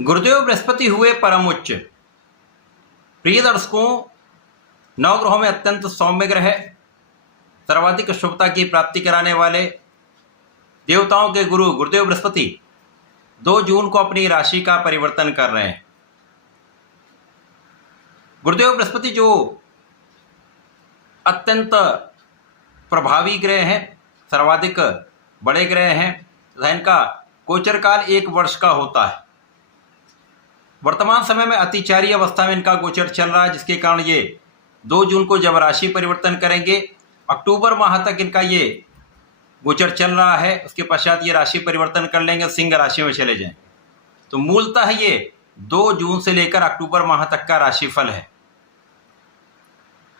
गुरुदेव बृहस्पति हुए परम उच्च। प्रिय दर्शकों, नवग्रहों में अत्यंत सौम्य ग्रह, सर्वाधिक शुभता की प्राप्ति कराने वाले देवताओं के गुरु गुरुदेव बृहस्पति 2 जून को अपनी राशि का परिवर्तन कर रहे हैं। गुरुदेव बृहस्पति जो अत्यंत प्रभावी ग्रह हैं, सर्वाधिक बड़े ग्रह हैं तथा इनका गोचर काल 1 वर्ष का होता है। वर्तमान समय में अतिचारी अवस्था में इनका गोचर चल रहा है, जिसके कारण ये 2 जून को जब राशि परिवर्तन करेंगे, अक्टूबर माह तक इनका ये गोचर चल रहा है। उसके पश्चात ये राशि परिवर्तन कर लेंगे, सिंह राशि में चले जाएं। तो मूलतः ये 2 जून से लेकर अक्टूबर माह तक का राशिफल है।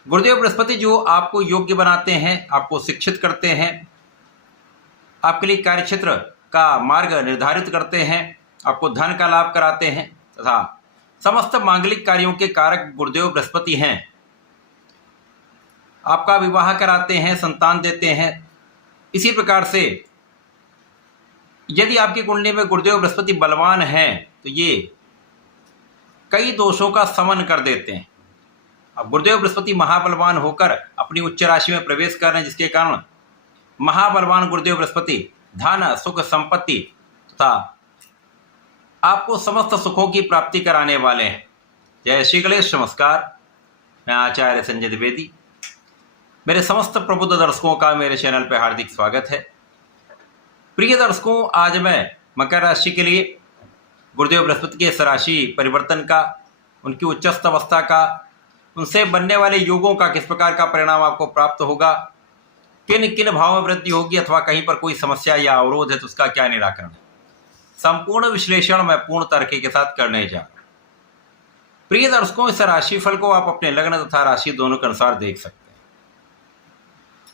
गुरुदेव बृहस्पति जो आपको योग्य बनाते हैं, आपको शिक्षित करते हैं, आपके लिए कार्यक्षेत्र का मार्ग निर्धारित करते हैं, आपको धन का लाभ कराते हैं तथा समस्त मांगलिक कार्यों के कारक गुरुदेव बृहस्पति हैं। आपका विवाह कराते हैं, संतान देते हैं। इसी प्रकार से यदि आपकी कुंडली में गुरुदेव बृहस्पति बलवान हैं तो ये कई दोषों का शमन कर देते हैं। अब गुरुदेव बृहस्पति महाबलवान होकर अपनी उच्च राशि में प्रवेश कर रहे हैं, जिसके कारण महाबलवान गुरुदेव बृहस्पति धन, सुख, संपत्ति तथा आपको समस्त सुखों की प्राप्ति कराने वाले हैं। जय श्री गणेश। नमस्कार, मैं आचार्य संजय द्विवेदी। मेरे समस्त प्रबुद्ध दर्शकों का मेरे चैनल पर हार्दिक स्वागत है। प्रिय दर्शकों, आज मैं मकर राशि के लिए गुरुदेव बृहस्पति के इस राशि परिवर्तन का, उनकी उच्चस्थ अवस्था का, उनसे बनने वाले योगों का किस प्रकार का परिणाम आपको प्राप्त होगा, किन किन भावों में वृद्धि होगी अथवा कहीं पर कोई समस्या या अवरोध है तो उसका क्या निराकरण है, संपूर्ण विश्लेषण मैं पूर्ण तर्क के साथ करने जा रहा हूं। प्रिय दर्शकों, इस राशिफल को आप अपने लग्न तथा राशि दोनों के अनुसार देख सकते हैं।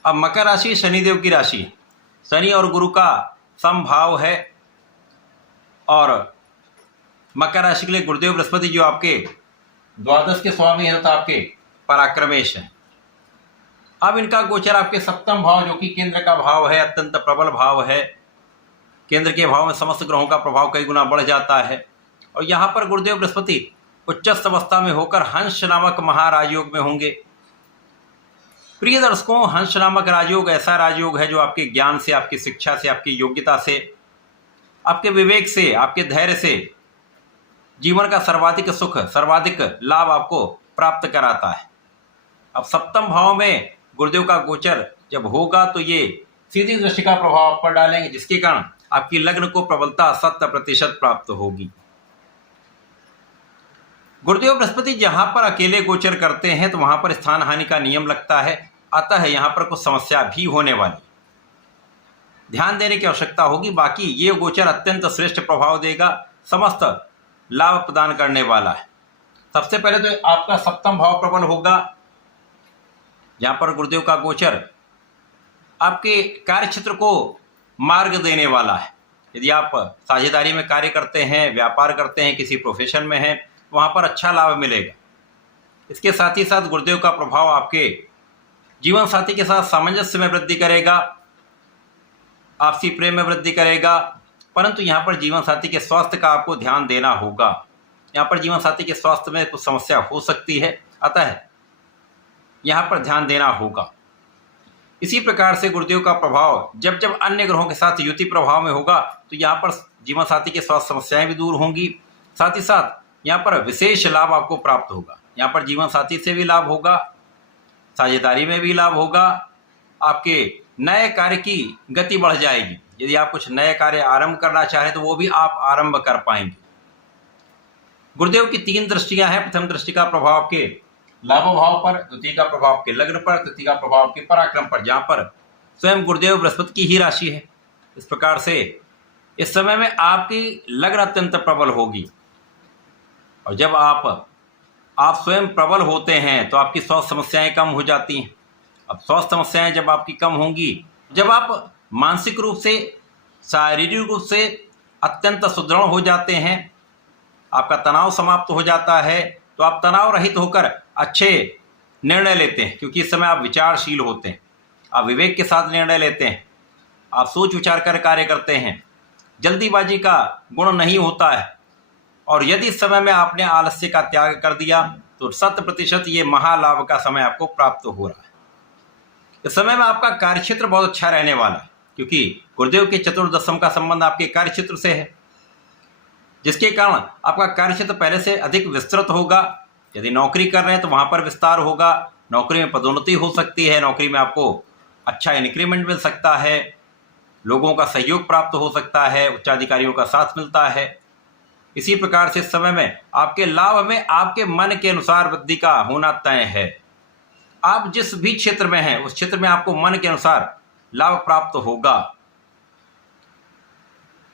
अब मकर राशि शनिदेव की राशि है। शनि और गुरु का समभाव है और मकर राशि के लिए गुरुदेव बृहस्पति जो आपके द्वादश के स्वामी है तथा आपके पराक्रमेश है। अब इनका गोचर आपके 7वें भाव, जो कि केंद्र का भाव है, अत्यंत प्रबल भाव है। केंद्र के भाव में समस्त ग्रहों का प्रभाव कई गुना बढ़ जाता है और यहाँ पर गुरुदेव बृहस्पति उच्चस्थ अवस्था में होकर हंस नामक महाराजयोग में होंगे। प्रिय दर्शकों, हंस नामक राजयोग ऐसा राजयोग है जो आपके ज्ञान से, आपकी शिक्षा से, आपकी योग्यता से, आपके विवेक से, आपके धैर्य से जीवन का सर्वाधिक सुख, सर्वाधिक लाभ आपको प्राप्त कराता है। अब 7वें भाव में गुरुदेव का गोचर जब होगा तो ये सीधी दृष्टि का प्रभाव आप पर डालेंगे, जिसके कारण आपकी लग्न को प्रबलता 100% प्राप्त होगी। गुरुदेव बृहस्पति जहां पर अकेले गोचर करते हैं तो वहां पर स्थान हानि का नियम लगता है, अतः यहां पर कुछ समस्या भी होने वाली, ध्यान देने की आवश्यकता होगी। बाकी ये गोचर अत्यंत श्रेष्ठ प्रभाव देगा, समस्त लाभ प्रदान करने वाला है। सबसे पहले तो आपका 7वां भाव प्रबल होगा, जहां पर गुरुदेव का गोचर आपके कार्यक्षेत्र को मार्ग देने वाला है। यदि आप साझेदारी में कार्य करते हैं, व्यापार करते हैं, किसी प्रोफेशन में हैं, वहां पर अच्छा लाभ मिलेगा। इसके साथ ही साथ गुरुदेव का प्रभाव आपके जीवन साथी के साथ सामंजस्य में वृद्धि करेगा, आपसी प्रेम में वृद्धि करेगा। परंतु यहाँ पर जीवन साथी के स्वास्थ्य का आपको ध्यान देना होगा। यहाँ पर जीवन साथी के स्वास्थ्य में कुछ समस्या हो सकती है, अतः यहाँ पर ध्यान देना होगा। इसी प्रकार से गुरुदेव का प्रभाव जब जब अन्य ग्रहों के साथ युति प्रभाव में होगा तो यहाँ पर जीवन साथी के स्वास्थ्य समस्याएं भी दूर होंगी। साथ ही साथ यहाँ पर विशेष लाभ आपको प्राप्त होगा। यहाँ पर जीवन साथी से भी लाभ होगा, साझेदारी में भी लाभ होगा, आपके नए कार्य की गति बढ़ जाएगी। यदि आप कुछ नए कार्य आरंभ करना चाहें तो वो भी आप आरंभ कर पाएंगे। गुरुदेव की 3 दृष्टियां हैं। प्रथम दृष्टि का प्रभाव आपके लाभ भाव पर, द्वितीय का प्रभाव आपके लग्न पर, तृतीय का प्रभाव आपके पराक्रम पर, जहां पर स्वयं गुरुदेव बृहस्पति की ही राशि है। इस प्रकार से इस समय में आपकी लग्न अत्यंत प्रबल होगी और जब आप स्वयं प्रबल होते हैं तो आपकी स्वास्थ्य समस्याएं कम हो जाती हैं। अब स्वास्थ्य समस्याएं जब आपकी कम होंगी, जब आप मानसिक रूप से, शारीरिक रूप से अत्यंत सुदृढ़ हो जाते हैं, आपका तनाव समाप्त हो जाता है, तो आप तनाव रहित होकर अच्छे निर्णय लेते हैं, क्योंकि इस समय आप विचारशील होते हैं, आप विवेक के साथ निर्णय लेते हैं, आप सोच विचार कर कार्य करते हैं, जल्दीबाजी का गुण नहीं होता है। और यदि इस समय में आपने आलस्य का त्याग कर दिया तो 100% ये महालाभ का समय आपको प्राप्त हो रहा है। इस समय में आपका कार्यक्षेत्र बहुत अच्छा रहने वाला है, क्योंकि गुरुदेव के चतुर्दशम का संबंध आपके कार्यक्षेत्र से है, जिसके कारण आपका कार्यक्षेत्र पहले से अधिक विस्तृत होगा। यदि नौकरी कर रहे हैं तो वहाँ पर विस्तार होगा, नौकरी में पदोन्नति हो सकती है, नौकरी में आपको अच्छा इंक्रीमेंट मिल सकता है, लोगों का सहयोग प्राप्त हो सकता है, उच्चाधिकारियों का साथ मिलता है। इसी प्रकार से इस समय में आपके लाभ में आपके मन के अनुसार वृद्धि का होना तय है। आप जिस भी क्षेत्र में हैं उस क्षेत्र में आपको मन के अनुसार लाभ प्राप्त होगा।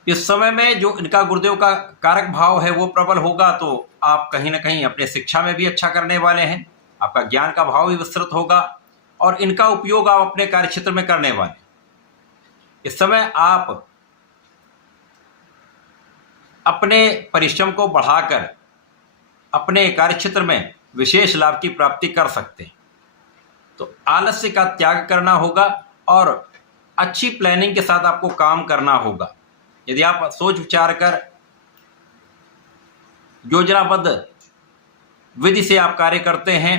इस समय में जो इनका गुरुदेव का कारक भाव है वो प्रबल होगा, तो आप कहीं ना कहीं अपने शिक्षा में भी अच्छा करने वाले हैं, आपका ज्ञान का भाव भी विस्तृत होगा और इनका उपयोग आप अपने कार्यक्षेत्र में करने वाले। इस समय आप अपने परिश्रम को बढ़ाकर अपने कार्यक्षेत्र में विशेष लाभ की प्राप्ति कर सकते हैं। तो आलस्य का त्याग करना होगा और अच्छी प्लानिंग के साथ आपको काम करना होगा। यदि आप सोच विचार कर योजनाबद्ध विधि से आप कार्य करते हैं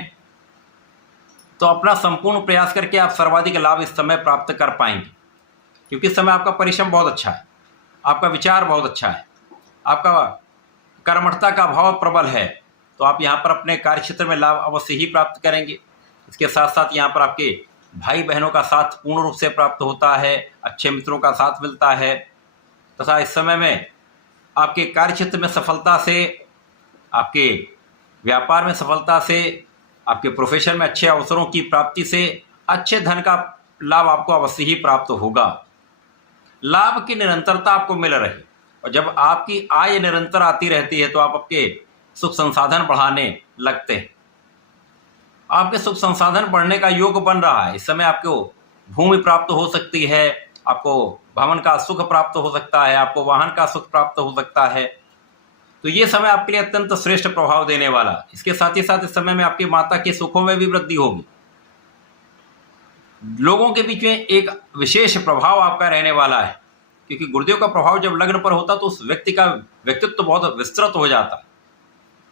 तो अपना संपूर्ण प्रयास करके आप सर्वाधिक लाभ इस समय प्राप्त कर पाएंगे, क्योंकि इस समय आपका परिश्रम बहुत अच्छा है, आपका विचार बहुत अच्छा है, आपका कर्मठता का भाव प्रबल है, तो आप यहाँ पर अपने कार्यक्षेत्र में लाभ अवश्य ही प्राप्त करेंगे। इसके साथ साथ यहाँ पर आपके भाई बहनों का साथ पूर्ण रूप से प्राप्त होता है, अच्छे मित्रों का साथ मिलता है तथा इस समय में आपके कार्यक्षेत्र में सफलता से, आपके व्यापार में सफलता से, आपके प्रोफेशन में अच्छे अवसरों की प्राप्ति से अच्छे धन का लाभ आपको अवश्य ही प्राप्त होगा। लाभ की निरंतरता आपको मिल रही, और जब आपकी आय निरंतर आती रहती है तो आप आपके सुख संसाधन बढ़ाने लगते हैं। आपके सुख संसाधन बढ़ने का योग बन रहा है। इस समय आपको भूमि प्राप्त हो सकती है, आपको भवन का सुख प्राप्त हो सकता है, आपको वाहन का सुख प्राप्त हो सकता है। तो ये समय आपके लिए अत्यंत श्रेष्ठ प्रभाव देने वाला। इसके साथ ही साथ इस समय में आपकी माता के सुखों में भी वृद्धि होगी। लोगों के बीच में एक विशेष प्रभाव आपका रहने वाला है, क्योंकि गुरुदेव का प्रभाव जब लग्न पर होता तो उस व्यक्ति का व्यक्तित्व तो बहुत विस्तृत हो जाता है,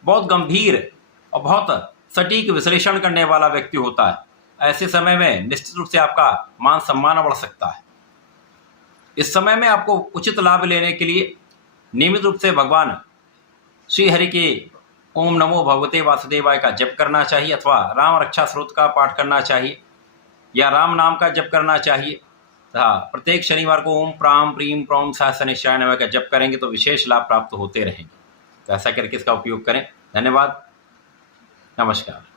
बहुत गंभीर और बहुत सटीक विश्लेषण करने वाला व्यक्ति होता है। ऐसे समय में निश्चित रूप से आपका मान सम्मान बढ़ सकता है। इस समय में आपको उचित लाभ लेने के लिए नियमित रूप से भगवान श्री हरि के ओम नमो भगवते वासुदेवाय का जप करना चाहिए, अथवा राम रक्षा स्रोत का पाठ करना चाहिए या राम नाम का जप करना चाहिए। प्रत्येक शनिवार को ओम प्राम प्रीम प्रौम सह शनिश्चराय नमः का जप करेंगे तो विशेष लाभ प्राप्त होते रहेंगे। तो ऐसा करके इसका उपयोग करें। धन्यवाद, नमस्कार।